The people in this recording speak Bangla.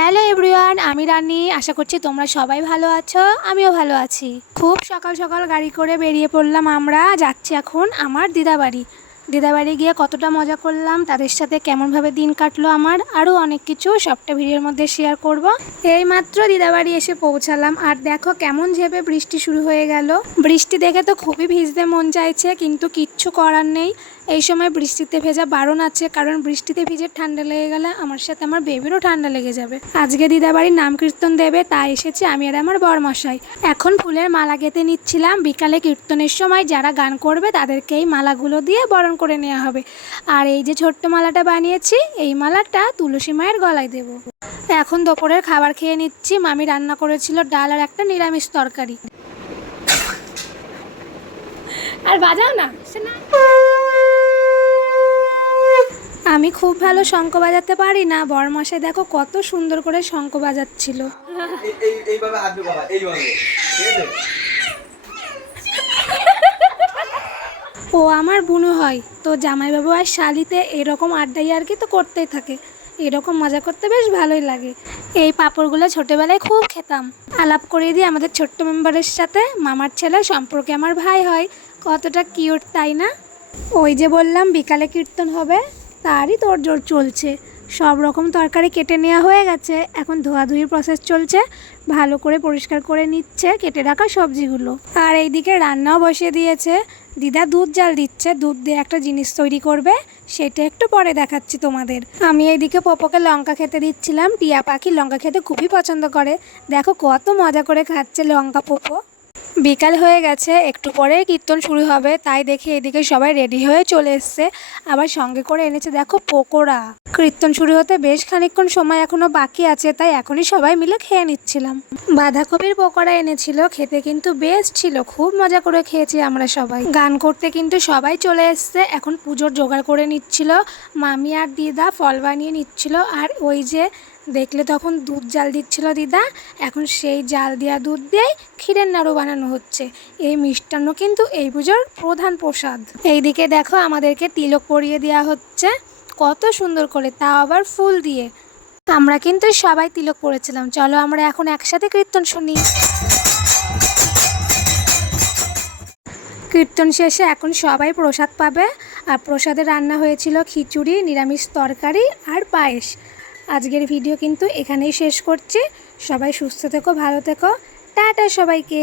হ্যালো এভরিওয়ান, আমি রানী। আশা করছি তোমরা সবাই ভালো আছো, আমিও ভালো আছি। খুব সকাল সকাল গাড়ি করে বেরিয়ে পড়লাম। আমরা যাচ্ছি এখন আমার দিদাবাড়ি গিয়ে কতটা মজা করলাম, তাদের সাথে কেমনভাবে দিন কাটলো আমার, আরও অনেক কিছু সবটা ভিডিওর মধ্যে শেয়ার করব। এই মাত্র দিদাবাড়ি এসে পৌঁছালাম, আর দেখো কেমন ঝেপে বৃষ্টি শুরু হয়ে গেল। বৃষ্টি দেখে তো খুবই ভিজতে মন চাইছে, কিন্তু কিচ্ছু করার নেই। এই সময় বৃষ্টিতে ভেজা বারণ আছে, কারণ বৃষ্টিতে ভিজে ঠান্ডা লেগে গেলে আমার সাথে আমার বেবিরও ঠান্ডা লেগে যাবে। আজকে দিদাবাড়ির নাম কীর্তন দেবে, তাই এসেছি আমি আর আমার বরমশাই। এখন ফুলের মালা গেঁথে নিচ্ছিলাম। বিকালে কীর্তনের সময় যারা গান করবে তাদেরকে এই মালাগুলো দিয়ে বরণ করে নেওয়া হবে। আর এই যে ছোট্ট মালাটা বানিয়েছি, এই মালাটা তুলসী মায়ের গলায় দেব। এখন দুপুরের খাবার খেয়ে নিচ্ছি। মামি রান্না করেছিল ডাল আর একটা নিরামিষ তরকারি। আর বাজাও না। আমি খুব ভালো শঙ্খ বাজাতে পারি না, বরমশাই দেখো কত সুন্দর করে শঙ্খ বাজাচ্ছিল। ও আমার বুনু হয়, তো জামাইবাবু আর শালিতে এরকম আড্ডাই আর কি তো করতেই থাকে। এরকম মজা করতে বেশ ভালোই লাগে। এই পাঁপড়গুলো ছোটোবেলায় খুব খেতাম। আলাপ করিয়ে দিই আমাদের ছোট্ট মেম্বারের সাথে। মামার ছেলে সম্পর্কে আমার ভাই হয়। কতটা কিউট, তাই না? ওই যে বললাম বিকালে কীর্তন হবে, তারই তোড়জোড় চলছে। সব রকম তরকারি কেটে নেওয়া হয়ে গেছে, এখন ধোয়াধুয়ির প্রসেস চলছে। ভালো করে পরিষ্কার করে নিচ্ছে কেটে রাখা সবজিগুলো। আর এইদিকে রান্নাও বসিয়ে দিয়েছে। দিদা দুধ জাল দিচ্ছে, দুধ দিয়ে একটা জিনিস তৈরি করবে, সেটা একটু পরে দেখাচ্ছি তোমাদের। আমি এইদিকে পোপোকে লঙ্কা খেতে দিচ্ছিলাম। টিয়া পাখি লঙ্কা খেতে খুবই পছন্দ করে। দেখো কত মজা করে খাচ্ছে লঙ্কা পোপো। বিকাল হয়ে গেছে, একটু পরে কীর্তন শুরু হবে, তাই দেখে এদিকে সবাই রেডি হয়ে চলে এসছে। আবার সঙ্গে করে এনেছে দেখো পকোড়া। কীর্তন শুরু হতে বেশ খানিকক্ষণ সময় এখনো বাকি আছে, তাই এখনই সবাই মিলে খেয়ে নিচ্ছিলাম। বাঁধাকপির পকোড়া এনেছিল, খেতে কিন্তু বেশ ছিল। খুব মজা করে খেয়েছি আমরা সবাই। গান করতে কিন্তু সবাই চলে এসছে। এখন পুজোর জোগাড় করে নিচ্ছিল মামি আর দিদা, ফল বানিয়ে নিচ্ছিল। আর ওই যে দেখলে তখন দুধ জাল দিচ্ছিল দিদা। এখন সেই জাল দেওয়া দুধ দিয়েই ক্ষীরের নাড়ু বানানো হচ্ছে। এই মিষ্টান্ন কিন্তু এই পুজোর প্রধান প্রসাদ। এইদিকে দেখো আমাদেরকে তিলক পরিয়ে দেওয়া হচ্ছে, কত সুন্দর করে, তাও আবার ফুল দিয়ে। আমরা কিন্তু সবাই তিলক পরেছিলাম। চলো আমরা এখন একসাথে কীর্তন শুনি। কীর্তন শেষে এখন সবাই প্রসাদ পাবে। আর প্রসাদে রান্না হয়েছিল খিচুড়ি, নিরামিষ তরকারি আর পায়েস। আজকের ভিডিও কিন্তু এখানেই শেষ করছি। সবাই সুস্থ থেকো, ভালো থেকো। টাটা সবাইকে।